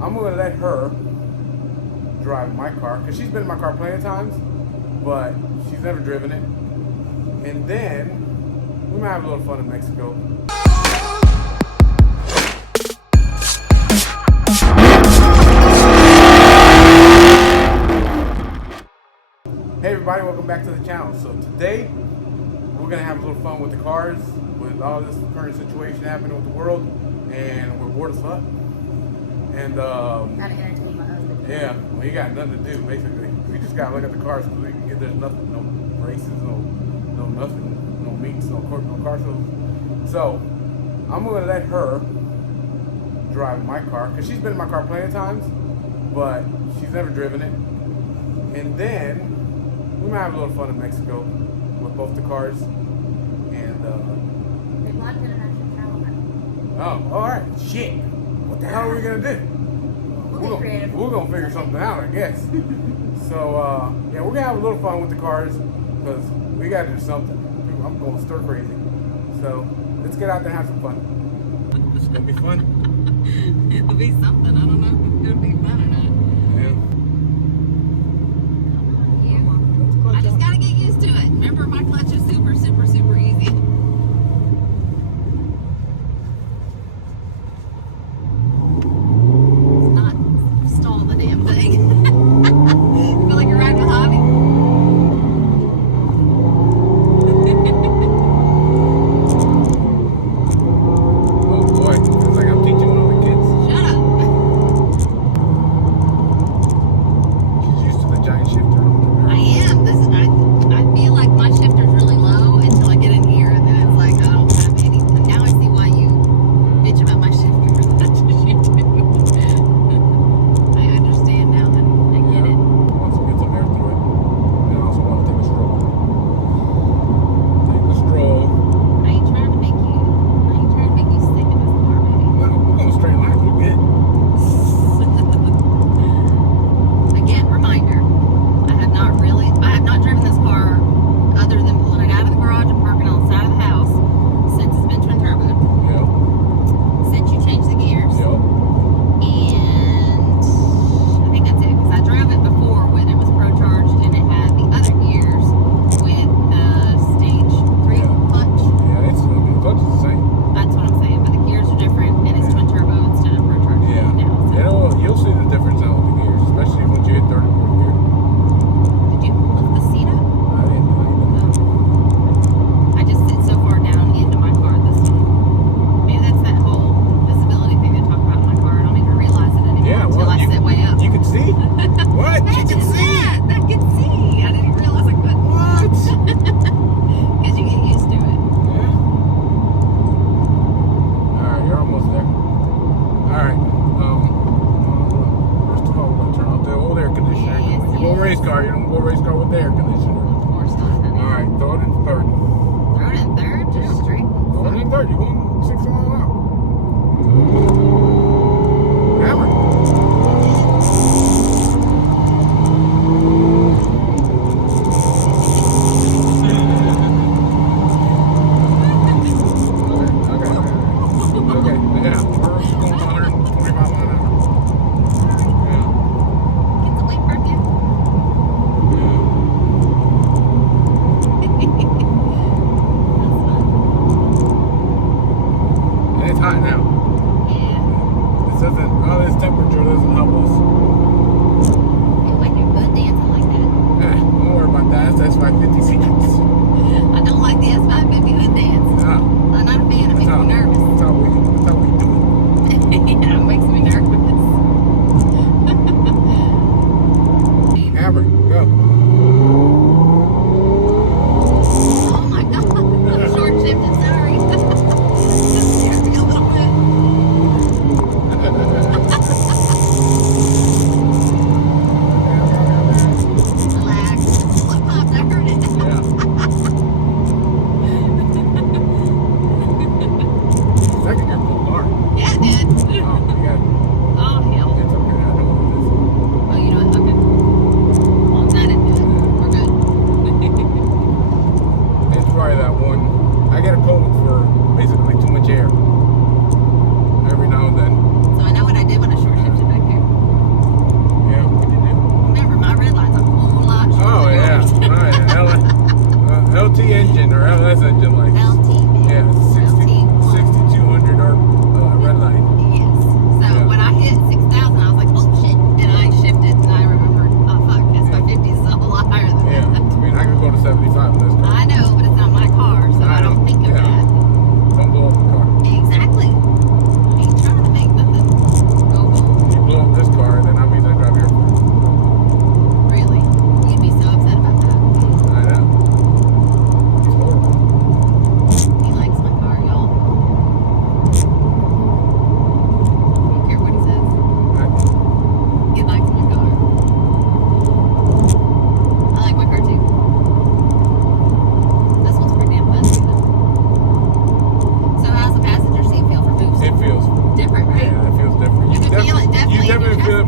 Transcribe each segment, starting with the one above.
I'm gonna let her drive my car because she's been in my car plenty of times, but she's never driven it. And then we might have a little fun in Mexico. Hey everybody, welcome back to the channel. So today we're gonna have a little fun with the cars, with all this current situation happening with the world, and we're bored as fuck. And Gotta entertain my husband. yeah, we got nothing to do basically. We just gotta look at the cars because there's nothing, no races, no nothing, no meets, no car shows. So I'm gonna let her drive my car because she's been in my car plenty of times, but she's never driven it. And then we might have a little fun in Mexico with both the cars. And There's a lot of international travel. oh, all right, shit. What the hell are we gonna do? We'll get creative. We're gonna figure something out, I guess. So yeah, we're gonna have a little fun with the cars because we gotta do something. I'm going stir crazy. So let's get out there and have some fun. It's gonna be fun. It'll be something. I don't know if it's gonna be fun or not. Yeah. I just gotta get used to it. Remember, my clutch is super, super, super easy. It's not stall the damn thing. Feel like you're riding a hobby. Oh boy, feels like I'm teaching one of the kids. Shut up. She's used to the giant shifter. I am. I feel like my shifter's really low until I get in here, and then it's like I don't have any. And now I see why you bitch about my shifter. That's what you do. I understand now, and I get it. Once it gets some air through it. And I also want to take a stroll. Take a stroll. I ain't trying to make you sick in this car, baby. No, we're going straight line. We're good. Again, reminder. I have not driven this car other than pulling it out of the garage and parking on the side of the house since it's been twin turbo. Yep. Since you changed the gears. Yep. And I think that's it, because I drove it before when it was Pro Charged and it had the other gears with the stage 3 clutch. Yeah, it's the clutch is the same. That's what I'm saying, but the gears are different and it's twin turbo instead of Pro Charged Yeah. now. So. You'll see the difference now with the gears, especially once you hit 34 gear. Did you lift the seat up? I didn't know either. I just sit so far down into my car this way. Maybe that's that whole visibility thing they talk about in my car. I don't even realize it anymore Yeah, until well, I sit way up. You can see? What? You can see? I can see. I didn't realize I couldn't. What? Because you get used to it. Yeah. Alright, you're almost there. Alright. First of all, we're going to turn off the old air conditioner. Yes, When you go yes. race car, you don't go race car with the air conditioner. Of course not, honey. Alright, throw it in third. Throw it in third, just straight. Throw it in third. You're going 6 miles an hour. Hammer. Okay, yeah. We're going 125 miles an hour. Yeah. Get the weight from you. And it's hot now. Yeah.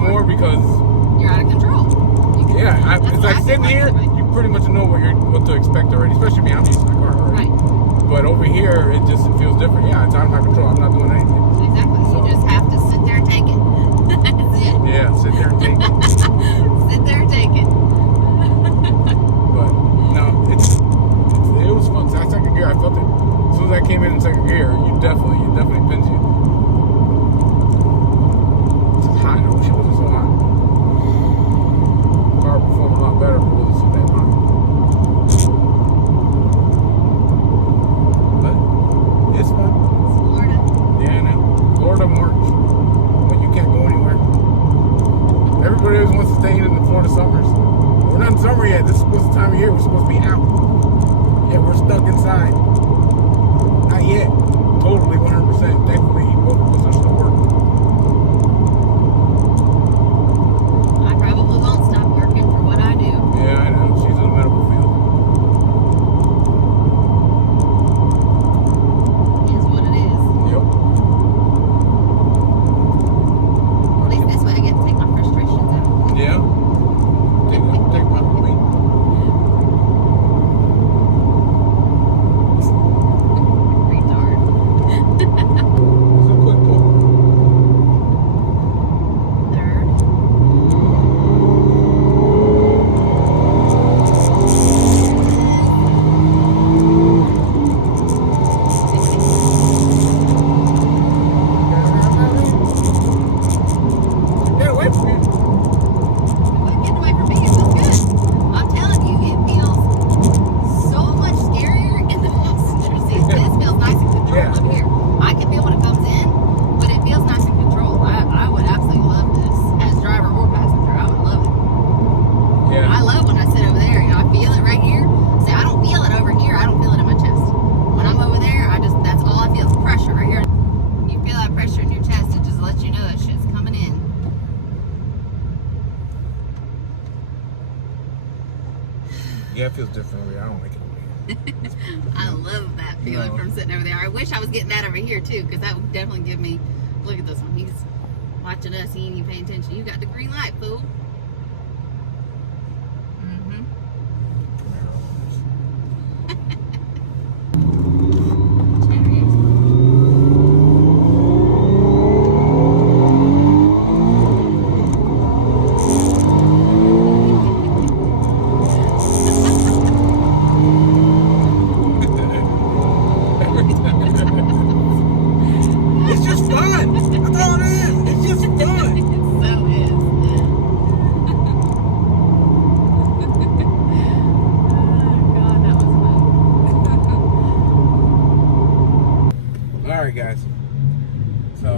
more because you're out of control. yeah, That's it's what like I sitting feel here, like. you pretty much know what to expect already. Especially me, I'm used to the car already. Right. But over here, it feels different. Yeah, it's out of my control. I'm not doing anything. Exactly. So- You just have to sit there and take it. That's it. Yeah, sit there and take it. Sit there and take it. But no, it was fun. That second gear, I felt it. As soon as I came in second gear, you definitely pins you. It's hot. I wish it wasn't so hot. The car performed a lot better if it wasn't so damn hot. But it's fun. Florida. Yeah, now Florida March when you can't go anywhere. Everybody always wants to stay in the Florida summers. We're not in summer yet. This is supposed to time of year. We're supposed to be out. Yeah, we're stuck inside. Not yet. Totally 100%. Thankfully, both of us are still working. I probably won't stop working for what I do. Yeah, I know. She's in the medical field. It is what it is. Yep. At least this way I get to take my frustrations out. Yeah. Take my point. Retard. It's a quick pull. Third. Get away from me. Quit getting away from me. It feels good. I'm telling you, it feels so much scarier in the passenger seat. This feels nice and controlled Yeah. up here. I can feel when it comes in, but it feels nice and controlled. I would absolutely love this as driver or passenger. I would love it. Yeah. I love when I sit over there. You know, I feel it right here. See, I don't feel it over here. I don't feel it in my chest. When I'm over there, that's all I feel is pressure right here. You feel that pressure in your chest. It just lets you know that shit's coming in. Yeah, it feels different over here. I don't like it over here. I love that feeling No. from sitting over there. I wish I was getting that over here too, because that would definitely give me. Look at this one. He's watching us. He ain't even paying attention. You got the green light, fool. Mm-hmm. It's just fun. That's all it is. It's just fun. It so is. Oh God, that was fun. All right, guys. So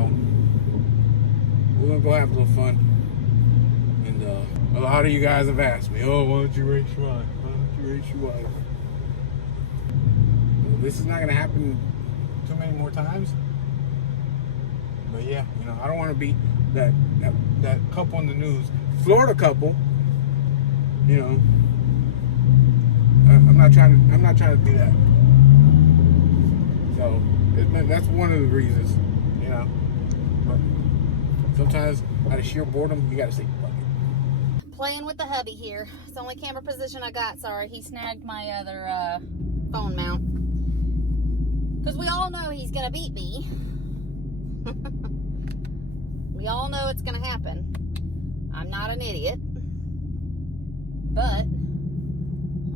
we're gonna go have a little fun, and a lot of you guys have asked me, "Oh, why don't you race your wife? Why don't you race your wife?" Well, this is not gonna happen too many more times. But yeah, you know, I don't want to be that couple in the news, Florida couple. You know, I'm not trying to be that. So that's one of the reasons, you know. But sometimes out of sheer boredom, you gotta say fuck it. Playing with the hubby here. It's the only camera position I got. Sorry, he snagged my other phone mount. Because we all know he's gonna beat me. We all know it's gonna happen. I'm not an idiot. But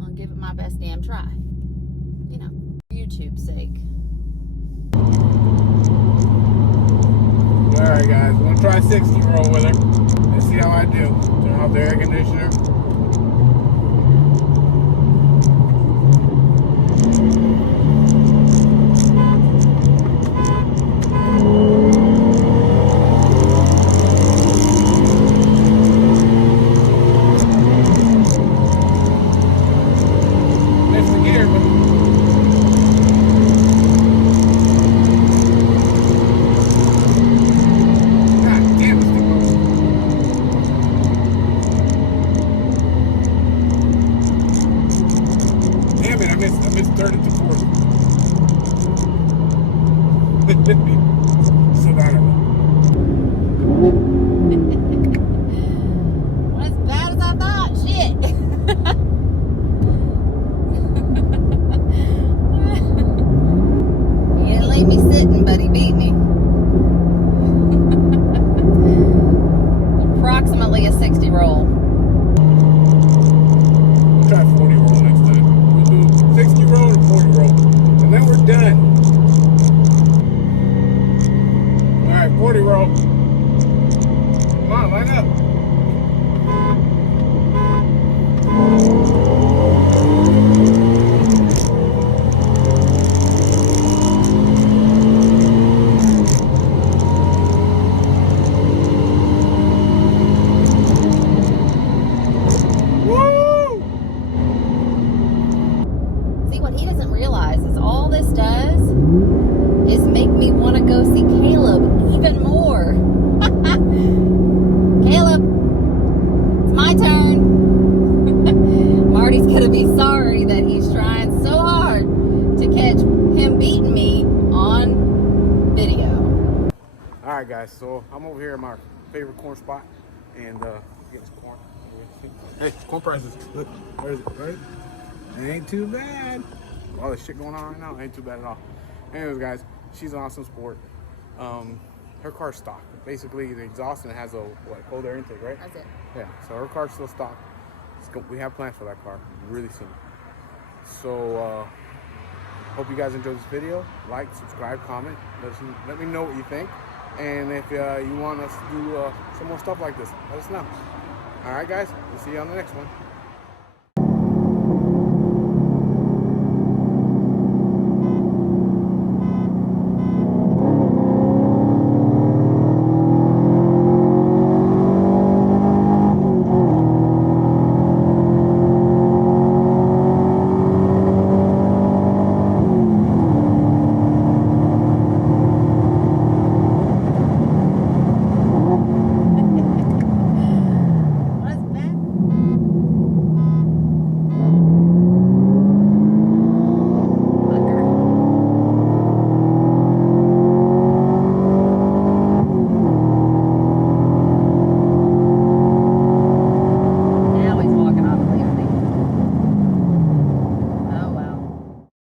I'll give it my best damn try. You know, for YouTube's sake. Alright guys, we're gonna try 60 roll with her. Let's see how I do. Turn off the air conditioner. Missed the gear, but God damn, it's too close. on, line up. See, what he doesn't realize is all this does is make me want to go see Caleb even more. Caleb, it's my turn. Marty's gonna be sorry that he's trying so hard to catch him beating me on video. Alright guys, so I'm over here at my favorite corn spot and get this corn. Hey, corn prices. Look, where is it? Right? It ain't too bad. All this shit going on right now, ain't too bad at all. Anyways guys, she's an awesome sport. Her car's stock. Basically the exhaust and it has a cold air intake, right? That's it. Yeah, so her car's still stock. We have plans for that car really soon. So hope you guys enjoyed this video. Like, subscribe, comment. Let me know what you think. And if you want us to do some more stuff like this, let us know. Alright guys, we'll see you on the next one.